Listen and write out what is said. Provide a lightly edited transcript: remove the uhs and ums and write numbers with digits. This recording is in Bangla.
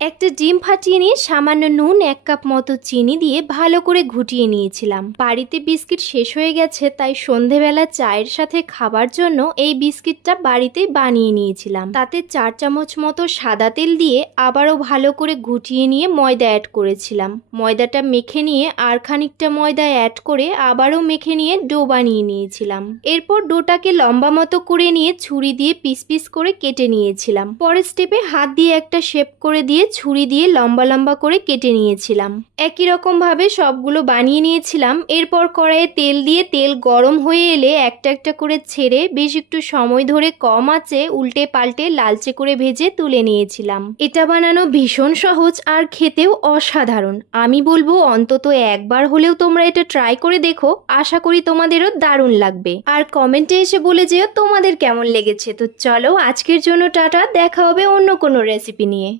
একটা ডিম ফাটিয়ে নিয়ে সামান্য নুন 1 কাপ মতো চিনি দিয়ে ভালো করে ঘুটিয়ে নিয়েছিলাম। বাড়িতে বিস্কিট শেষ হয়ে গেছে, তাই সন্ধেবেলা চায়ের সাথে খাবার জন্য এই বিস্কিটটা বাড়িতেই বানিয়ে নিয়েছিলাম। তাতে 4 চামচ মতো সাদা তেল দিয়ে আবারও ভালো করে ঘুটিয়ে নিয়ে ময়দা অ্যাড করেছিলাম। ময়দাটা মেখে নিয়ে আর খানিকটা ময়দা অ্যাড করে আবারও মেখে নিয়ে ডো বানিয়ে নিয়েছিলাম। এরপর ডোটাকে লম্বা মতো করে নিয়ে ছুরি দিয়ে পিস পিস করে কেটে নিয়েছিলাম। পরের স্টেপে হাত দিয়ে একটা শেপ করে দিয়ে ছুরি দিয়ে লম্বা লম্বা করে কেটে নিয়েছিলাম। একই রকম ভাবে সবগুলো বানিয়ে নিয়েছিলাম। এরপর কড়াইয়ে তেল দিয়ে তেল গরম হয়ে এলে একটা একটা করে ছেড়ে বেশ একটু সময় ধরে কম আঁচে উল্টে পাল্টে লালচে করে ভেজে তুলে নিয়েছিলাম। এটা বানানো ভীষণ সহজ আর খেতেও অসাধারণ। আমি বলবো অন্তত একবার হলেও তোমরা এটা ট্রাই করে দেখো। আশা করি তোমাদেরও দারুণ লাগবে। আর কমেন্টে এসে বলে যেও তোমাদের কেমন লেগেছে। তো চলো আজকের জন্য টাটা, দেখা হবে অন্য কোনো রেসিপি নিয়ে।